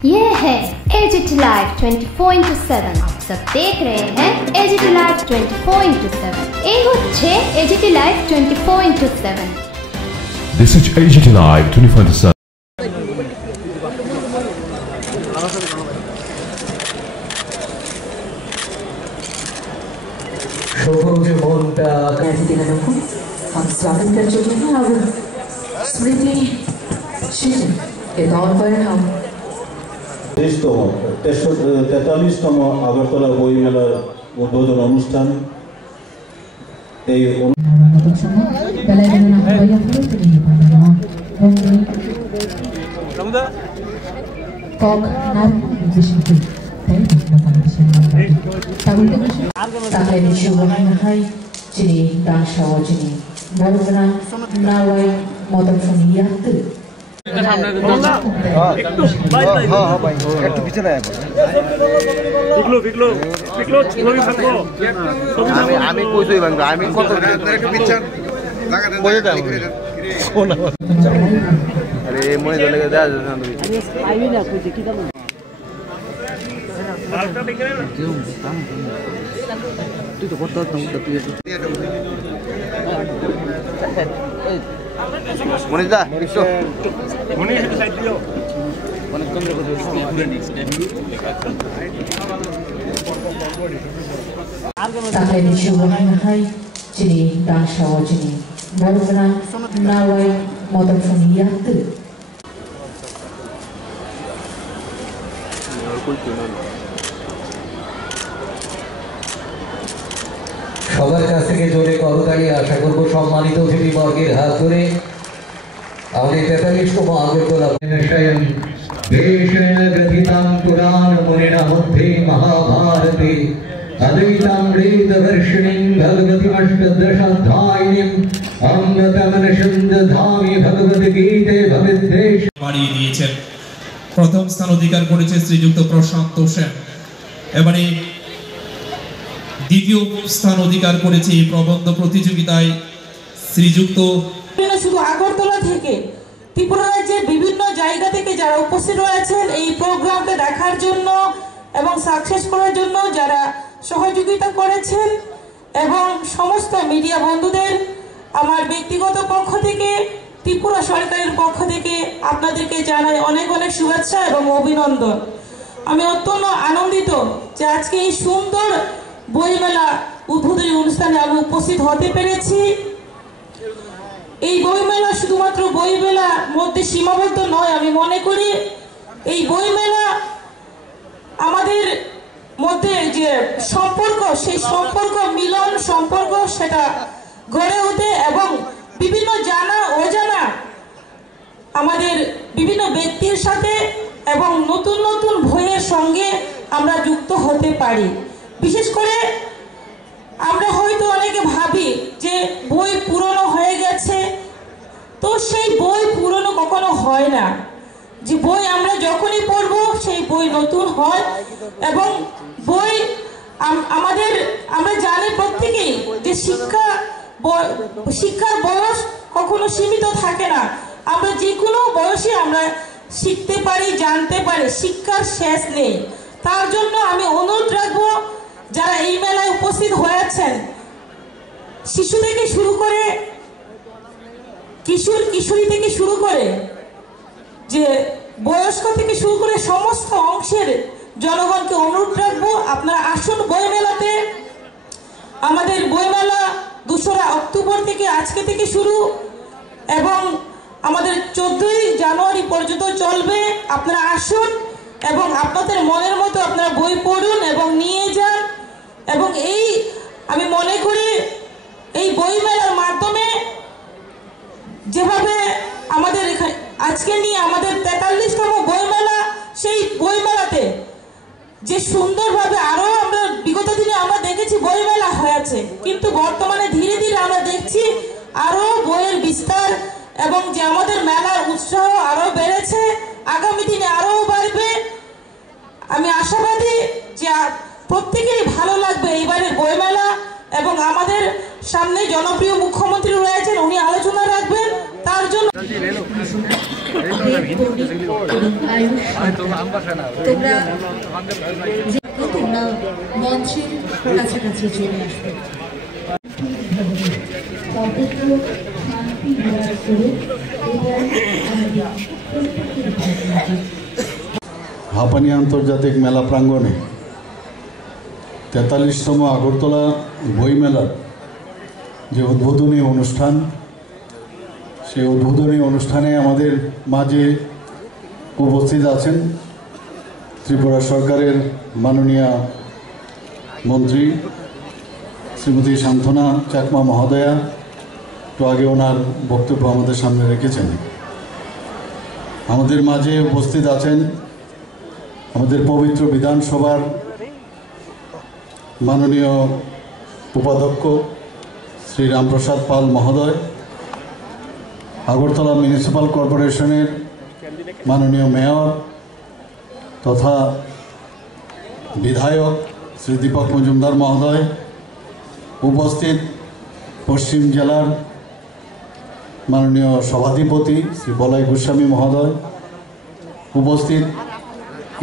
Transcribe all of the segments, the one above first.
ये है AGT live 24/7। आप सब देख रहे हैं एजीटी लाइव 24/7। ये হচ্ছে AGT live 24/7। This is AGT Live 24/7. शोभोजे मोंटा कैसे दिनों हम स्वागत कर चुके हैं। अब स्मृति शिक्षण के दौर पर हम 43তম আগরতলা বই মেলার উদ্বোধন অনুষ্ঠান। এই একটু পিছনে আমি কইছই ভাঙবো আমি কত আরে মনে ধরে দেয়া তুই তো কত মনিদা বিশ্ব মনি সাইড দিও অনেক কম রেখে তাহলে নিশ্চয়ই হয় যিনি দান সহ যিনি বলবনা নাওয়াই মদন ফোনিয়াতে সবার কাছ থেকে জোরে করতালি আশা করব। সম্মানিত অতিথিবর্গের হাত ধরে আমাদের 43তম আগরতলা ভীষণ গ্রথিতাং পুরাণ মুনিনা মধ্যে মহাভারতে অদ্বৈতামৃত দর্শনীং ভগবতীমষ্টদশাধ্যায়িনীং অমৃতমনসুন্দধামি ভগবদ্গীতে ভবিদ্বেষ বাড়িয়ে দিয়েছেন। প্রথম স্থান অধিকার করেছে শ্রীযুক্ত প্রশান্ত সেন। এবারে দ্বিতীয় স্থান অধিকার করেছে এই প্রবন্ধ প্রতিযোগিতায় শ্রীযুক্ত। শুধু আগরতলা থেকে ত্রিপুরা রাজ্যের বিভিন্ন জায়গা থেকে যারা উপস্থিত রয়েছেন এই প্রোগ্রামকে দেখার জন্য এবং সাকসেস করার জন্য যারা সহযোগিতা করেছেন এবং সমস্ত মিডিয়া বন্ধুদের আমার ব্যক্তিগত পক্ষ থেকে ত্রিপুরা সরকারের পক্ষ থেকে আপনাদেরকে জানাই অনেক অনেক শুভেচ্ছা এবং অভিনন্দন। আমি অত্যন্ত আনন্দিত যে আজকে এই সুন্দর বইমেলা উদ্বোধনী অনুষ্ঠানে আমি উপস্থিত হতে পেরেছি। এই বইমেলা শুধুমাত্র বইমেলার মধ্যে সীমাবদ্ধ নয়। আমি মনে করি এই বইমেলা আমাদের মধ্যে যে সম্পর্ক সেই সম্পর্ক মিলন সম্পর্ক সেটা গড়ে ওঠে এবং বিভিন্ন জানা অজানা আমাদের বিভিন্ন ব্যক্তির সাথে এবং নতুন নতুন বইয়ের সঙ্গে আমরা যুক্ত হতে পারি। বিশেষ করে আমরা হয়তো অনেকে ভাবি যে বই পুরনো হয়ে গেছে, তো সেই বই পুরনো কখনো হয় না। যে বই আমরা যখনই পড়ব সেই বই নতুন হয় এবং বই আমাদের আমরা জানি প্রত্যেকেই যে শিক্ষার বয়স কখনো সীমিত থাকে না। আমরা যে কোনো বয়সে আমরা শিখতে পারি জানতে পারি, শিক্ষার শেষ নেই। তার জন্য আমি অনুরোধ রাখবো যারা এই মেলায় উপস্থিত হয়েছেন শিশু থেকে শুরু করে কিশোরী থেকে শুরু করে যে বয়স্ক থেকে শুরু করে সমস্ত অংশের জনগণকে অনুরোধ রাখবো আপনারা আসুন বইমেলাতে। আমাদের বইমেলা 2রা অক্টোবর থেকে আজকে থেকে শুরু এবং আমাদের 14ই জানুয়ারি পর্যন্ত চলবে। আপনারা আসুন এবং আপনাদের মনের মতো আপনারা বই পড়ুন এবং নিয়ে যান। এবং এই আমি মনে করি এই বইমেলার মাধ্যমে যেভাবে আমাদের আজকে নিয়ে আমাদের 43তম বইমেলা, সেই বইমেলাতে যে সুন্দরভাবে আরো আমরা বিগত দিনে আমরা দেখেছি বইমেলা হয়েছে, কিন্তু বর্তমানে ধীরে ধীরে আমরা দেখছি আরো বইয়ের বিস্তার এবং যে আমাদের মেলার উৎসাহ আরো বেড়েছে, আগামী দিনে আরো বাড়বে। আমি আশাবাদী যে প্রত্যেকেরই ভালো লাগবে এইবারের বইমেলা এবং আমাদের সামনে জনপ্রিয় মুখ্যমন্ত্রী রয়েছেন, উনি আলোচনা রাখবেন। তার জন্য তোমরা মঞ্চের কাছাকাছি চলে আসবে। হাঁপানি আন্তর্জাতিক মেলা প্রাঙ্গণে 43তম আগরতলা বইমেলার যে উদ্বোধনী অনুষ্ঠান, সেই উদ্বোধনী অনুষ্ঠানে আমাদের মাঝে উপস্থিত আছেন ত্রিপুরা সরকারের মাননীয় মন্ত্রী শ্রীমতী সান্ত্বনা চাকমা মহোদয়া। তো আগে ওনার বক্তব্য আমাদের সামনে রেখেছেন। আমাদের মাঝে উপস্থিত আছেন আমাদের পবিত্র বিধানসভার মাননীয় উপাধ্যক্ষ শ্রী রামপ্রসাদ পাল মহোদয়, আগরতলা মিউনিসিপ্যাল কর্পোরেশনের মাননীয় মেয়র তথা বিধায়ক শ্রী দীপক মজুমদার মহোদয়, উপস্থিত পশ্চিম জেলার মাননীয় সভাধিপতি শ্রী বলাই গোস্বামী মহোদয়, উপস্থিত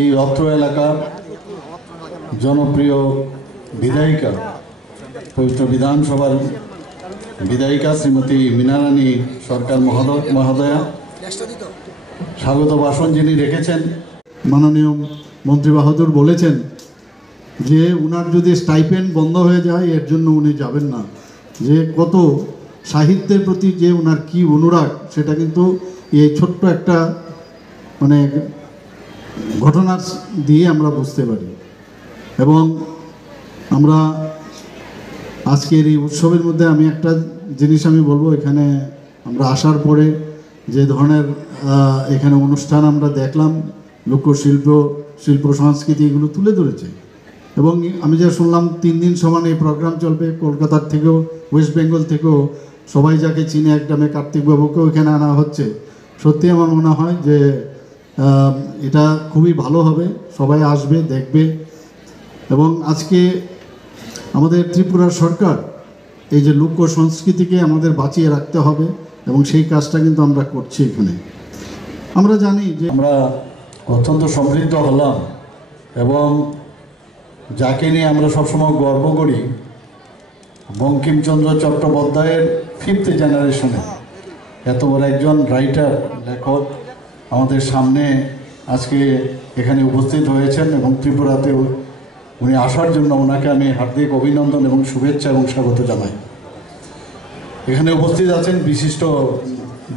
এই অত্র এলাকার জনপ্রিয় বিধায়িকা পবিত্র বিধানসভার বিধায়িকা শ্রীমতী মীনারানী সরকার মহোদয়া, স্বাগত ভাষণ যিনি রেখেছেন মাননীয় মন্ত্রী বাহাদুর বলেছেন যে উনার যদি স্টাইপেন্ড বন্ধ হয়ে যায় এর জন্য উনি যাবেন না, যে কত সাহিত্যের প্রতি যে উনার কি অনুরাগ সেটা কিন্তু এই ছোট্ট একটা মানে ঘটনা দিয়ে আমরা বুঝতে পারি। এবং আমরা আজকের এই উৎসবের মধ্যে আমি একটা জিনিস আমি বলবো, এখানে আমরা আসার পরে যে ধরনের এখানে অনুষ্ঠান আমরা দেখলাম, লোকশিল্প শিল্প সংস্কৃতি এগুলো তুলে ধরেছে। এবং আমি যা শুনলাম 3 দিন সমান এই প্রোগ্রাম চলবে, কলকাতার থেকেও ওয়েস্ট বেঙ্গল থেকেও সবাই যাকে চিনে একদমে কার্তিক বাবুকেও এখানে আনা হচ্ছে। সত্যি আমার মনে হয় যে এটা খুবই ভালো হবে, সবাই আসবে দেখবে। এবং আজকে আমাদের ত্রিপুরা সরকার এই যে লোক সংস্কৃতিকে আমাদের বাঁচিয়ে রাখতে হবে এবং সেই কাজটা কিন্তু আমরা করছি। এখানে আমরা জানি যে আমরা অত্যন্ত সমৃদ্ধ হলাম এবং যাকে নিয়ে আমরা সবসময় গর্ব করি, বঙ্কিমচন্দ্র চট্টোপাধ্যায়ের 5th জেনারেশনে এত বড় একজন রাইটার লেখক আমাদের সামনে আজকে এখানে উপস্থিত হয়েছেন এবং ত্রিপুরাতে উনি আসার জন্য ওনাকে আমি হার্দিক অভিনন্দন এবং শুভেচ্ছা এবং স্বাগত জানাই। এখানে উপস্থিত আছেন বিশিষ্ট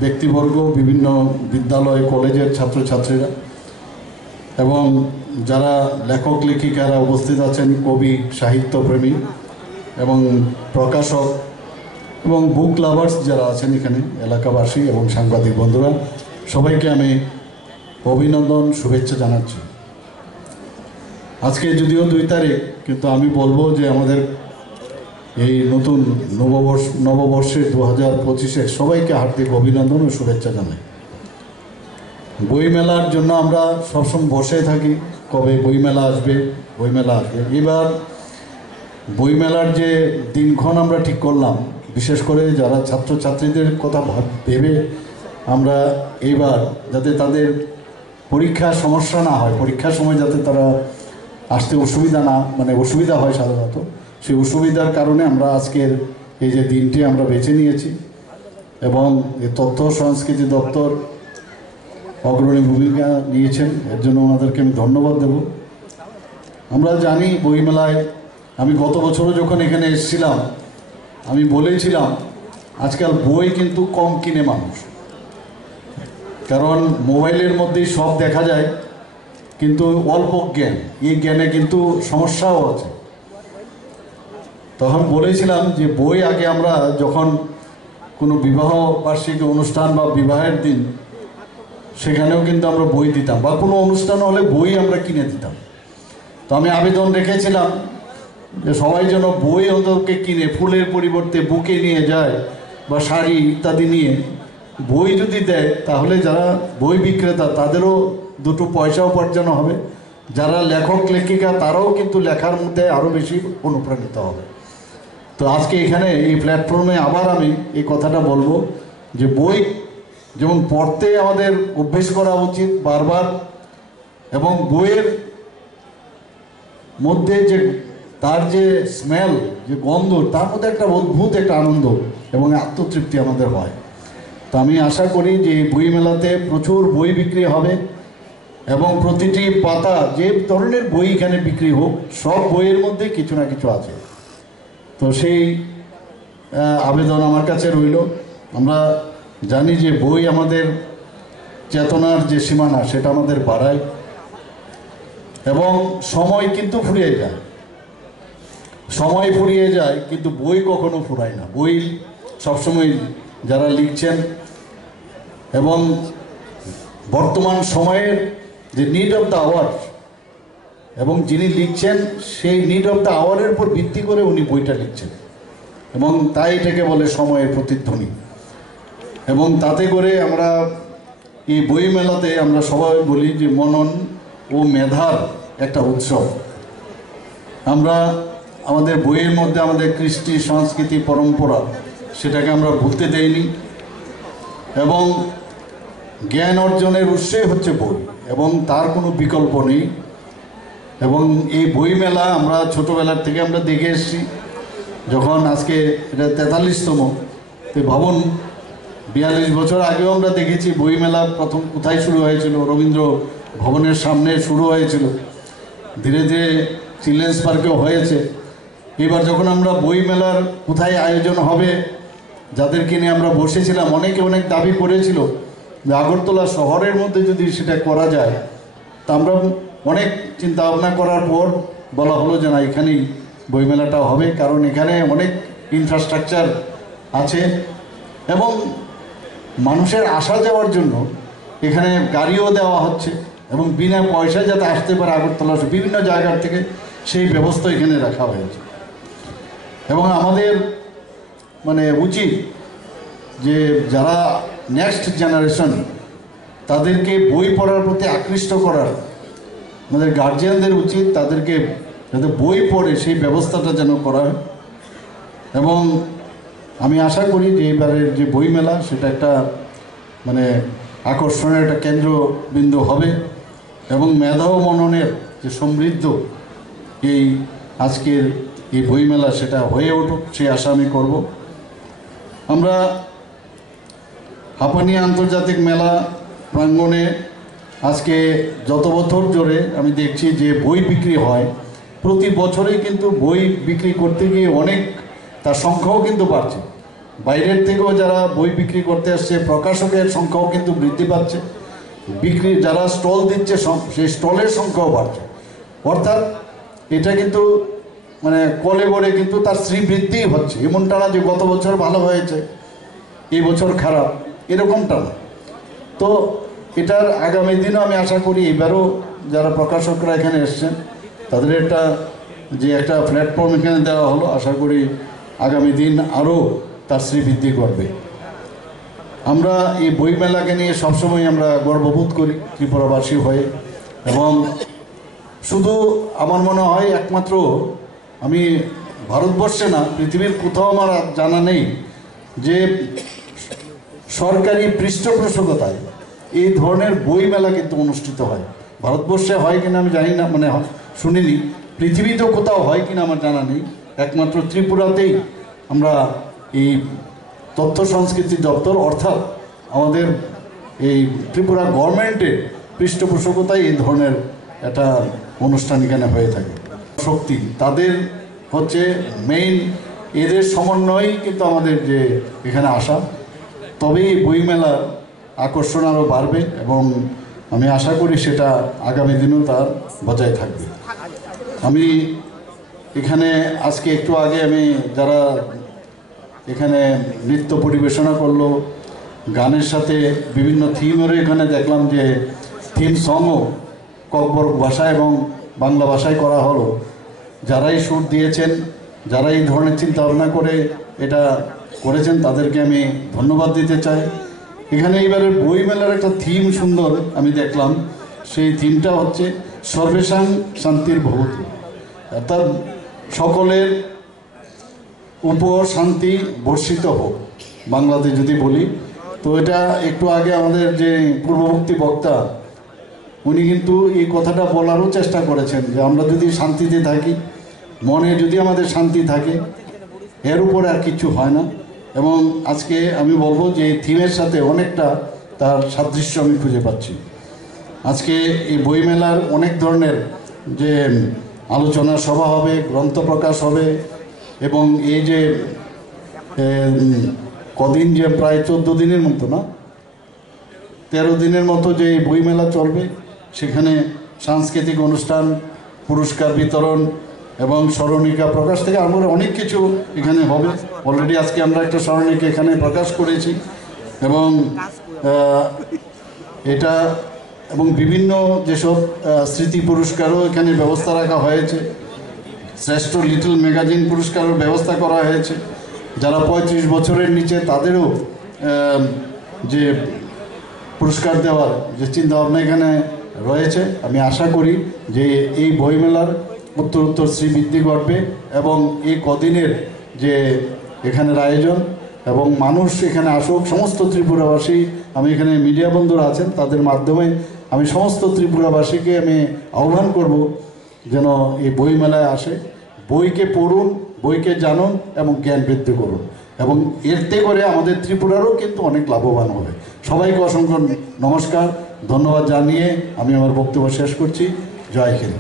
ব্যক্তিবর্গ, বিভিন্ন বিদ্যালয় কলেজের ছাত্রছাত্রীরা এবং যারা লেখক লেখিকারা উপস্থিত আছেন, কবি সাহিত্যপ্রেমী এবং প্রকাশক এবং বুক লাভার্স যারা আছেন এখানে, এলাকাবাসী এবং সাংবাদিক বন্ধুরা, সবাইকে আমি অভিনন্দন শুভেচ্ছা জানাচ্ছি। আজকে যদিও 2 তারিখ, কিন্তু আমি বলবো যে আমাদের এই নতুন নববর্ষের 2025-এ সবাইকে হার্দিক অভিনন্দন ও শুভেচ্ছা জানাই। বইমেলার জন্য আমরা সবসময় বসে থাকি, কবে বইমেলা আসবে বইমেলা আসবে। এবার বইমেলার যে দিনক্ষণ আমরা ঠিক করলাম, বিশেষ করে যারা ছাত্রছাত্রীদের কথা ভেবে আমরা এইবার যাতে তাদের পরীক্ষার সমস্যা না হয়, পরীক্ষার সময় যাতে তারা আসতে অসুবিধা হয় সাধারণত, সেই অসুবিধার কারণে আমরা আজকের এই যে দিনটি আমরা বেছে নিয়েছি এবং এই তথ্য সংস্কৃতি দপ্তর অগ্রণী ভূমিকা নিয়েছেন, এর জন্য ওনাদেরকে আমি ধন্যবাদ দেব। আমরা জানি বইমেলায়, আমি গত বছরও যখন এখানে এসেছিলাম আমি বলেছিলাম আজকাল বই কিন্তু কম কিনে মানুষ, কারণ মোবাইলের মধ্যেই সব দেখা যায়, কিন্তু অল্প জ্ঞান, এই জ্ঞানে কিন্তু সমস্যাও আছে। তখন বলেছিলাম যে বই আগে আমরা যখন কোনো বিবাহ বার্ষিকী অনুষ্ঠান বা বিবাহের দিন, সেখানেও কিন্তু আমরা বই দিতাম, বা কোনো অনুষ্ঠান হলে বই আমরা কিনে দিতাম। তো আমি আবেদন রেখেছিলাম যে সবাই যেন বই অন্তত কিনে, ফুলের পরিবর্তে বুকে নিয়ে যায় বা শাড়ি ইত্যাদি নিয়ে বই যদি দেয়, তাহলে যারা বই বিক্রেতা তাদেরও 2 পয়সা উপার্জন হবে, যারা লেখক লেখিকা তারাও কিন্তু লেখার মধ্যে আরও বেশি অনুপ্রাণিত হবে। তো আজকে এখানে এই প্ল্যাটফর্মে আবার আমি এই কথাটা বলবো যে বই যেমন পড়তে আমাদের অভ্যেস করা উচিত বারবার, এবং বইয়ের মধ্যে যে তার যে স্মেল, যে গন্ধ, তার মধ্যে একটা অদ্ভুত একটা আনন্দ এবং আত্মতৃপ্তি আমাদের হয়। তো আমি আশা করি যে এই বই মেলাতে প্রচুর বই বিক্রি হবে এবং প্রতিটি পাতা যে ধরনের বই এখানে বিক্রি হোক, সব বইয়ের মধ্যে কিছু না কিছু আছে। তো সেই আবেদন আমার কাছে রইল। আমরা জানি যে বই আমাদের চেতনার যে সীমানা সেটা আমাদের বাড়ায়, এবং সময় কিন্তু ফুরিয়ে যায়, সময় ফুরিয়ে যায়, কিন্তু বই কখনো ফুরায় না। বই সবসময় যারা লিখছেন এবং বর্তমান সময়ের যে নিড অফ দ্য আওয়ার, এবং যিনি লিখছেন সেই নিড অফ দ্য আওয়ারের উপর ভিত্তি করে উনি বইটা লিখছেন, এবং তাই এটাকে বলে সময়ের প্রতিধ্বনি। এবং তাতে করে আমরা এই বই মেলাতে আমরা সবাই বলি যে মনন ও মেধার একটা উৎসব। আমরা আমাদের বইয়ের মধ্যে আমাদের কৃষ্টি, সংস্কৃতি, পরম্পরা সেটাকে আমরা ভুলতে দেইনি, এবং জ্ঞান অর্জনের উৎসই হচ্ছে বই, এবং তার কোনো বিকল্প নেই। এবং এই বই মেলা আমরা ছোটোবেলার থেকে আমরা দেখে এসেছি। যখন আজকে এটা 43তম, তো ভাবুন 42 বছর আগেও আমরা দেখেছি বই মেলা প্রথম কোথায় শুরু হয়েছিল, রবীন্দ্র ভবনের সামনে শুরু হয়েছিল, ধীরে ধীরে চিলড্রেন্স পার্কেও হয়েছে। এবার যখন আমরা বই মেলার কোথায় আয়োজন হবে, যাদেরকে নিয়ে আমরা বসেছিলাম, অনেকে অনেক দাবি করেছিল যে আগরতলা শহরের মধ্যে যদি সেটা করা যায়, তা আমরা অনেক চিন্তা ভাবনা করার পর বলা হলো যে না, এখানেই বইমেলাটা হবে, কারণ এখানে অনেক ইনফ্রাস্ট্রাকচার আছে এবং মানুষের আসা যাওয়ার জন্য এখানে গাড়িও দেওয়া হচ্ছে, এবং বিনা পয়সায় যাতে আসতে পারে আগরতলা বিভিন্ন জায়গার থেকে, সেই ব্যবস্থা এখানে রাখা হয়েছে। এবং আমাদের মানে উচিত যে যারা নেক্সট জেনারেশন, তাদেরকে বই পড়ার প্রতি আকৃষ্ট করার, আমাদের গার্জিয়ানদের উচিত তাদেরকে যাতে বই পড়ে সেই ব্যবস্থাটা যেন করা হয়। এবং আমি আশা করি যে এবারের যে বই মেলা সেটা একটা মানে আকর্ষণের একটা কেন্দ্রবিন্দু হবে, এবং মেধা ও মননের যে সমৃদ্ধ এই আজকের এই বইমেলা সেটা হয়ে উঠুক, সেই আশা আমি করব। আমরা হাঁপানি আন্তর্জাতিক মেলা প্রাঙ্গণে আজকে যত বছর জোরে আমি দেখছি যে বই বিক্রি হয়, প্রতি বছরেই কিন্তু বই বিক্রি করতে গিয়ে অনেক তার সংখ্যাও কিন্তু বাড়ছে। বাইরের থেকেও যারা বই বিক্রি করতে আসছে, প্রকাশকের সংখ্যাও কিন্তু বৃদ্ধি পাচ্ছে, বিক্রি যারা স্টল দিচ্ছে সেই স্টলের সংখ্যাও বাড়ছে। অর্থাৎ এটা কিন্তু মানে কলে বলে কিন্তু তার শ্রীবৃদ্ধি হচ্ছে। এমনটা না যে গত বছর ভালো হয়েছে এই বছর খারাপ, এরকমটা না। তো এটার আগামী দিনও আমি আশা করি এবারও যারা প্রকাশকরা এখানে এসছেন তাদের একটা প্ল্যাটফর্ম এখানে দেওয়া হলো, আশা করি আগামী দিন আরও তার শ্রীবৃদ্ধি করবে। আমরা এই বইমেলাকে নিয়ে সবসময় আমরা গর্ববোধ করি ত্রিপুরাবাসী হয়ে, এবং শুধু আমার মনে হয় একমাত্র আমি ভারতবর্ষে না, পৃথিবীর কোথাও আমার জানা নেই যে সরকারি পৃষ্ঠপোষকতায় এই ধরনের বই মেলা কিন্তু অনুষ্ঠিত হয়। ভারতবর্ষে হয় কিনা আমি জানি না, মানে শুনিনি, পৃথিবীতেও কোথাও হয় কিনা আমার জানা নেই। একমাত্র ত্রিপুরাতেই আমরা এই তথ্য সংস্কৃতি দপ্তর, অর্থাৎ আমাদের এই ত্রিপুরা গভর্নমেন্টের পৃষ্ঠপোষকতায় এই ধরনের একটা অনুষ্ঠান এখানে হয়ে থাকে। শক্তি তাদের হচ্ছে মেইন, এদের সমন্বয়ই কিন্তু আমাদের যে এখানে আসা, তবেই বইমেলার আকর্ষণ আরও বাড়বে, এবং আমি আশা করি সেটা আগামী দিনেও তার বজায় থাকবে। আমি এখানে আজকে একটু আগে আমি যারা এখানে নৃত্য পরিবেশনা করলো, গানের সাথে বিভিন্ন থিমেরও এখানে দেখলাম যে থিম সংও ককবরক ভাষা এবং বাংলা ভাষায় করা হলো। যারাই সুর দিয়েছেন, যারা এই ধরনের চিন্তা ভাবনা করে এটা করেছেন, তাদেরকে আমি ধন্যবাদ দিতে চাই। এখানে এইবারের বইমেলার একটা থিম সুন্দর আমি দেখলাম, সেই থিমটা হচ্ছে সর্বেশাং শান্তির ভবতু, অর্থাৎ সকলের উপর শান্তি বর্ষিত হোক, বাংলাতে যদি বলি। তো এটা একটু আগে আমাদের যে পূর্ববর্তী বক্তা উনি কিন্তু এই কথাটা বলারও চেষ্টা করেছেন যে আমরা যদি শান্তিতে থাকি, মনে যদি আমাদের শান্তি থাকে, এর উপরে আর কিছু হয় না। এবং আজকে আমি বলবো যে থিমের সাথে অনেকটা তার সাদৃশ্য আমি খুঁজে পাচ্ছি। আজকে এই বইমেলার অনেক ধরনের যে আলোচনা সভা হবে, গ্রন্থ প্রকাশ হবে, এবং এই যে কদিন যে প্রায় 14 দিনের মতো না 13 দিনের মতো যে বইমেলা চলবে, সেখানে সাংস্কৃতিক অনুষ্ঠান, পুরস্কার বিতরণ এবং স্মরণিকা প্রকাশ থেকে আমরা অনেক কিছু এখানে হবে। অলরেডি আজকে আমরা একটা স্মরণিকা এখানে প্রকাশ করেছি এবং এটা এবং বিভিন্ন যেসব স্মৃতি পুরস্কারও এখানে ব্যবস্থা রাখা হয়েছে। শ্রেষ্ঠ লিটল ম্যাগাজিন পুরস্কারের ব্যবস্থা করা হয়েছে। যারা 35 বছরের নিচে তাদেরও যে পুরস্কার দেওয়ার যে চিন্তাভাবনা এখানে রয়েছে। আমি আশা করি যে এই বইমেলার উত্তরোত্তর শ্রীবৃদ্ধি ঘটবে এবং এই কদিনের যে এখানের আয়োজন এবং মানুষ এখানে আসুক, সমস্ত ত্রিপুরাবাসী, আমি এখানে মিডিয়া বন্ধুরা আছেন তাদের মাধ্যমে আমি সমস্ত ত্রিপুরাবাসীকে আমি আহ্বান করব যেন এই বইমেলায় আসে, বইকে পড়ুন, বইকে জানুন এবং জ্ঞান বৃদ্ধি করুন, এবং এতে করে আমাদের ত্রিপুরারও কিন্তু অনেক লাভবান হবে। সবাইকে অসংখ্য নমস্কার, ধন্যবাদ জানিয়ে আমি আমার বক্তব্য শেষ করছি। জয় হিন্দ।